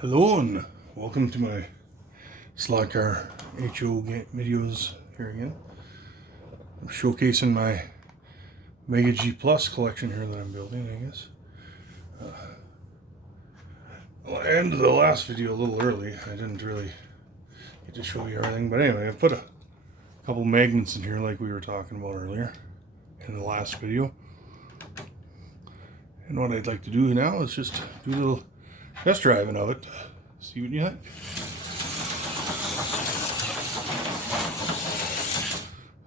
Hello and welcome to my slot car HO videos here again. I'm showcasing my Mega G Plus collection here that I'm building, I guess. Well, I ended the last video a little early. I didn't really get to show you everything, but anyway, I put a couple magnets in here like we were talking about earlier in the last video. And what I'd like to do now is just do a little test driving of it. See what you think.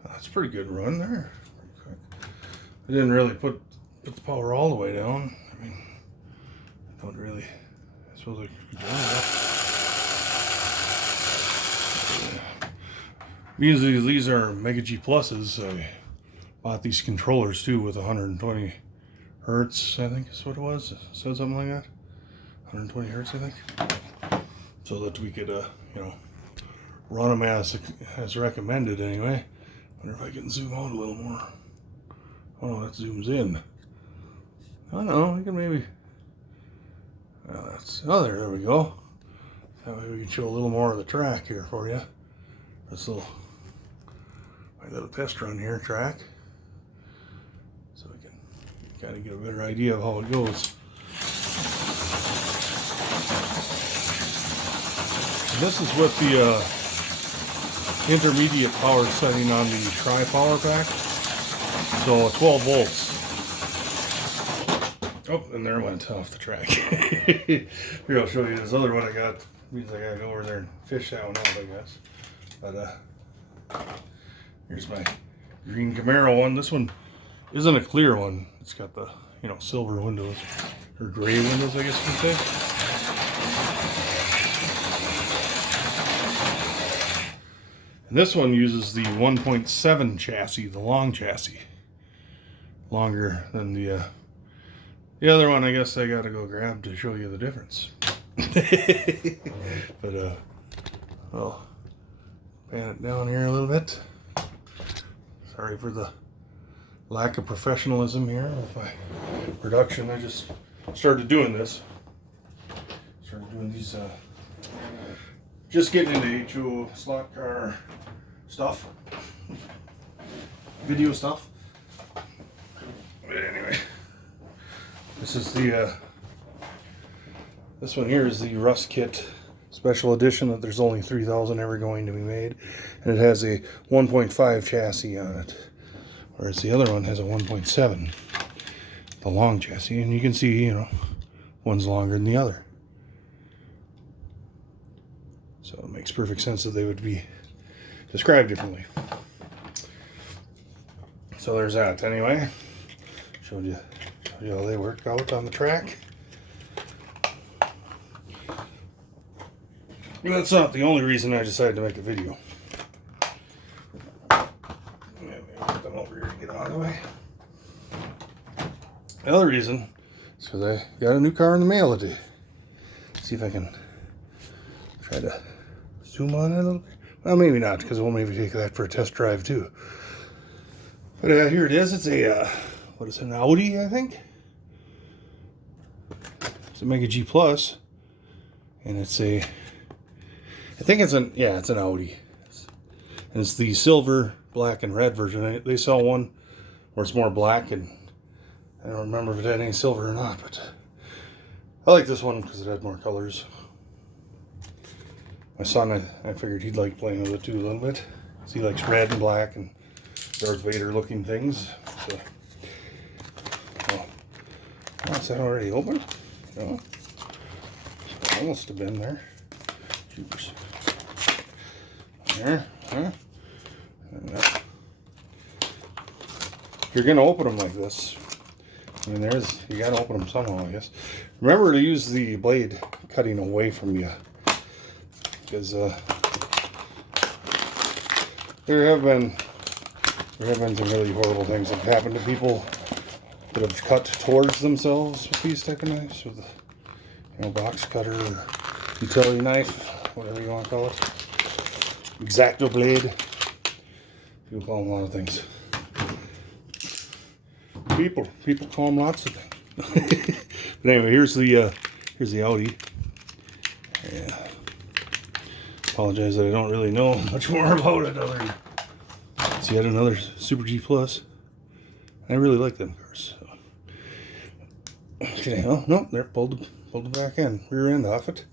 That's a pretty good run there. Pretty quick. I didn't really put the power all the way down. I mean, I don't really. I suppose I could do that. Because these are Mega G Pluses, I bought these controllers too with 120 hertz. I think is what it was. It said something like that. 120 hertz, I think, so that we could, run them as recommended. Anyway, wonder if I can zoom out a little more. Oh no, that zooms in. I don't know. I can maybe. There we go. That way we can show a little more of the track here for you. This my little test run here track, so we can kind of get a better idea of how it goes. This is with the intermediate power setting on the tri-power pack, so 12 volts. Oh, and there it went off the track. Here, I'll show you this other one I got. Means I gotta go over there and fish that one out, I guess. But here's my green Camaro one. This one isn't a clear one. It's got the silver windows, or gray windows, I guess you could say. And this one uses the 1.7 chassis, the long chassis. Longer than the other one. I guess I gotta go grab to show you the difference. But I'll pan it down here a little bit. Sorry for the lack of professionalism here with my production. I just started doing this. Started doing these just getting into HO slot car stuff, video stuff. But anyway, this is the this one here is the Russkitt special edition that there's only 3,000 ever going to be made, and it has a 1.5 chassis on it, whereas the other one has a 1.7, the long chassis, and you can see one's longer than the other. So it makes perfect sense that they would be described differently. So there's that. Anyway, showed you how they work out on the track. But that's not the only reason I decided to make a video. Put them over here to get out of the way. The other reason is because I got a new car in the mail today. See if I can try to zoom on it a little bit. Well, maybe not, because we'll maybe take that for a test drive too. But here it is. It's a what is it, an Audi, I think. It's a Mega G Plus, and it's a. I think it's an Audi, and it's the silver, black, and red version. They sell one where it's more black, and I don't remember if it had any silver or not. But I like this one because it had more colors. My son, I figured he'd like playing with it too a little bit. So he likes red and black and Darth Vader looking things. So, is that already open? No. Almost have been there. Jeepers. There, huh? You're gonna open them like this. I mean, you gotta open them somehow, I guess. Remember to use the blade cutting away from you, because there have been some really horrible things that have happened to people that have cut towards themselves with these type of knives, with a box cutter or utility knife, whatever you want to call it, X-Acto blade. People call them a lot of things. People call them lots of things. But anyway, here's the Audi. Yeah. Apologize that I don't really know much more about it other than it's yet another Super G Plus. I really like them cars. So. Okay, oh no, there, pulled the back end, rear end off it.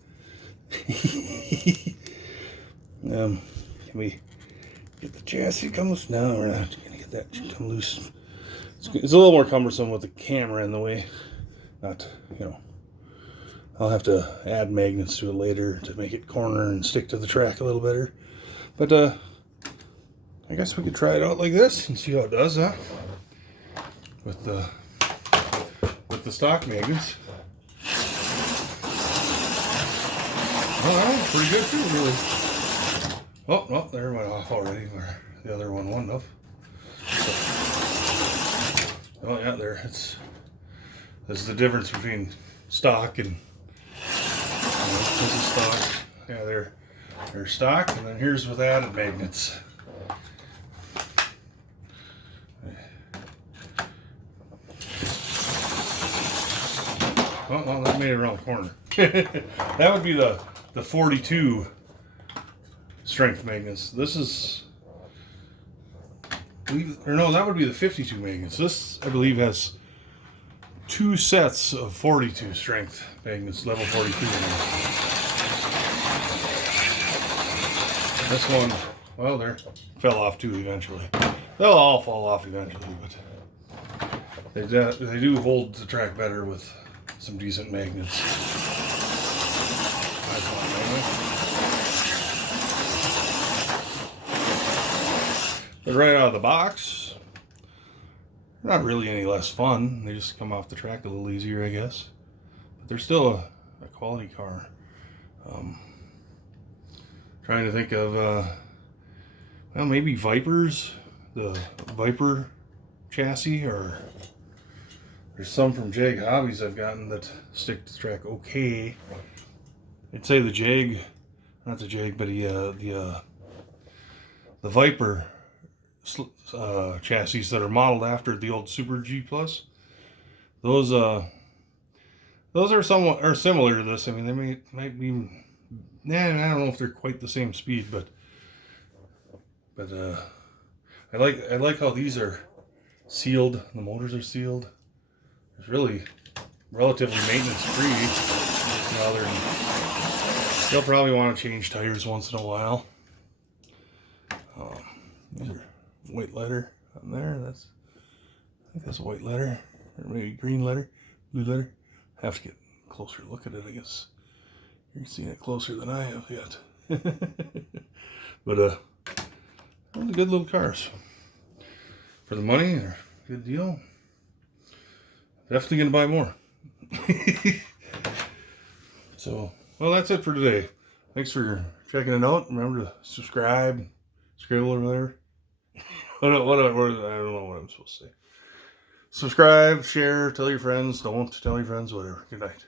Can we get the chassis come loose? No, we're not gonna get that come loose. It's a little more cumbersome with the camera in the way. Not, you know, I'll have to add magnets to it later to make it corner and stick to the track a little better. But I guess we could try it out like this and see how it does, huh? With the stock magnets. Oh, pretty good too, really. Oh, no, there went off already. Where the other one went up. Oh yeah, there. This is the difference between stock and this is stock. Yeah, they're stock, and then here's with added magnets. Oh, well, that made it around the corner. That would be the 42 strength magnets. This is, or no, that would be the 52 magnets. This, I believe, has 2 sets of 42 strength magnets, level 42. This one, well, there, fell off too eventually. They'll all fall off eventually, but they do hold the track better with some decent magnets. But right out of the box, not really any less fun. They just come off the track a little easier, I guess. But they're still a quality car. Trying to think of, well, maybe Vipers, the Viper chassis, or there's some from Jag Hobbies I've gotten that stick to the track okay. I'd say the Jag, not the Jag, but the Viper chassis that are modeled after the old Super G Plus. Those are somewhat or similar to this. I mean, they might be. I don't know if they're quite the same speed, but I like how these are sealed. The motors are sealed. It's really relatively maintenance free. They'll probably want to change tires once in a while. These are white letter on there. I think that's a white letter, or maybe green letter, blue letter. I have to get a closer look at it, I guess. You're seeing it closer than I have yet. But those are good little cars. For the money, they're a good deal. Definitely gonna buy more. So, well, that's it for today. Thanks for checking it out. Remember to subscribe, scribble or whatever. I don't know what I'm supposed to say. Subscribe, share, tell your friends. Don't tell your friends, whatever. Good night.